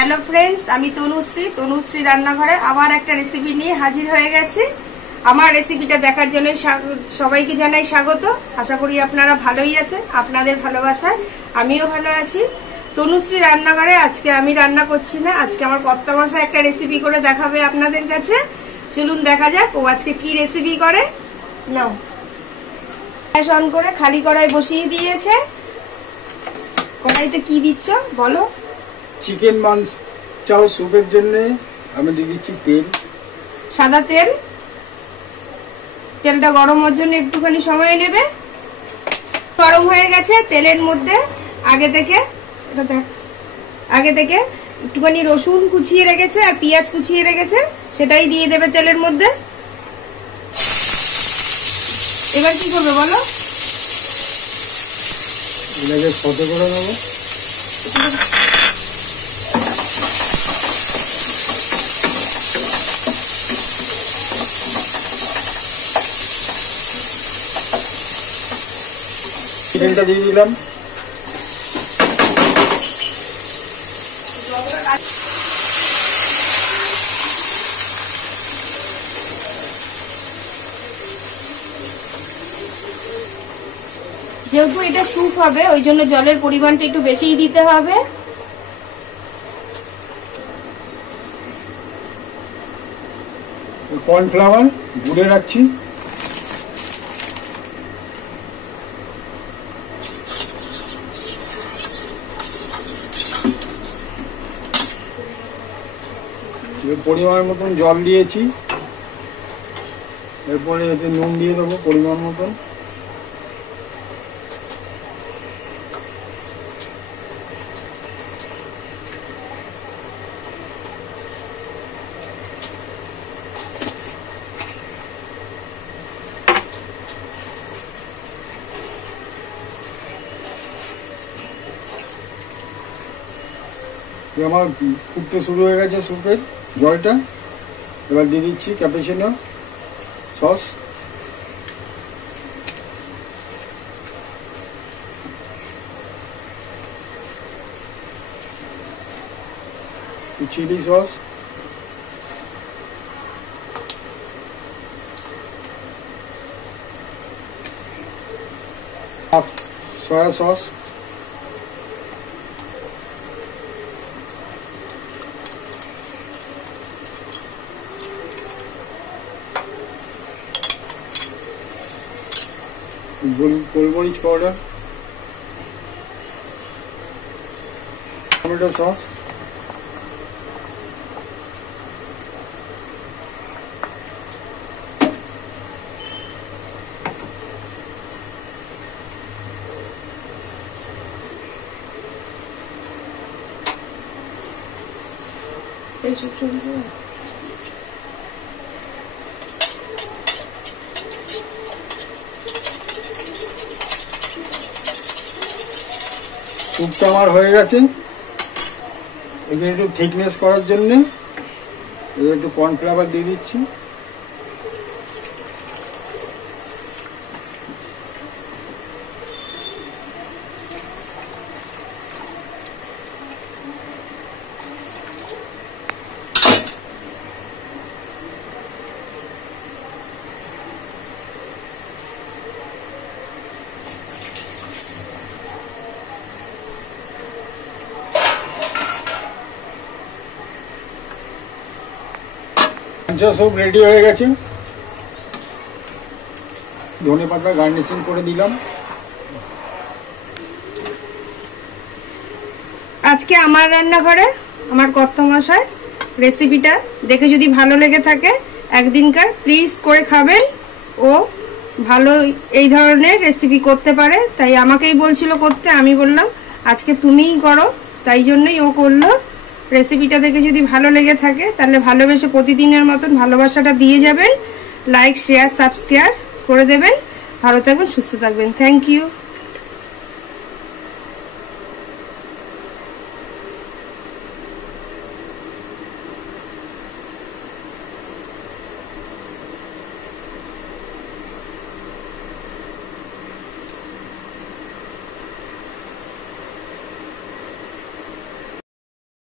Hello friends आमी तनुश्री रान्नाघरे आबार एक रेसिपि निये हाजिर हये गेছি। আমার রেসিপিটা দেখার জন্য সবাইকে জানাই স্বাগত। আশা করি আপনারা ভালোই আছেন, আপনাদের ভালোবাসায় আমিও ভালো আছি। তনুশ্রী রান্নাঘরে আজকে আমি রান্না করছি না, আজকে আমার কর্তামশাই একটা রেসিপি করে দেখাবে আপনাদের কাছে। চলুন দেখা যাক ও আজকে কি রেসিপি করে। নাও, গ্যাস অন করে খালি কড়াই বসিয়ে দিয়েছে। কড়াইতে কি দিচ্ছ বলো? চিকেন মাংস চাও সুপের জন্য আমি দিয়ে দিচ্ছি তেল, সাদা তেল। তেলটা গরম হওয়ার জন্য একটুখানি সময় নেবে। গরম হয়ে গেছে। তেলের মধ্যে আগে থেকে একটুখানি রসুন কুচিয়ে রেখেছে আর পেঁয়াজ কুচিয়ে রেখেছে, সেটাই দিয়ে দেবে তেলের মধ্যে। এবার কি করবে বলো? এটাকে সতে করে নেব। চিকেনটা দিয়ে দিলাম। যেহেতু এটা স্যুপ হবে ওই জন্য জলের পরিমাণটা একটু বেশিই দিতে হবে। কর্নফ্লাওয়ার গুলে রাখছি। পরিমাণ মতন জল দিয়েছি। এরপরে এতে নুন দিয়ে দেবো পরিমাণ মতন। আমার ফুটতে শুরু হয়ে গেছে স্যুপের জলটা। এবার দিয়ে দিচ্ছি cappuccino sauce, chilli sauce, soya sauce, গোলমরিচ পাউডার, টমেটো সস, এইসব সবজি স্যুপটা আমার হয়ে গেছে। এবার একটু থিকনেস করার জন্যে এবার একটু কর্নফ্লাওয়ার দিয়ে দিচ্ছি। সব রেডি হয়ে গেছে। ধনে পাতা গার্নিশিং করে দিলাম। আজকে আমার রান্নাঘরে আমার কর্তামশাই রেসিপিটা দেখে যদি ভালো লেগে থাকে একদিনকার প্লিজ করে খাবেন। ও ভালো এই ধরনের রেসিপি করতে পারে, তাই আমাকেই বলছিল করতে, আমি বললাম আজকে তুমিই করো, তাই জন্যই ও করলো। রেসিপিটা দেখে যদি ভালো লেগে থাকে তাহলে ভালোবেসে প্রতিদিনের মতন ভালোবাসাটা দিয়ে যাবেন। লাইক শেয়ার সাবস্ক্রাইব করে দেবেন। ভালো থাকবেন, সুস্থ থাকবেন। Thank you.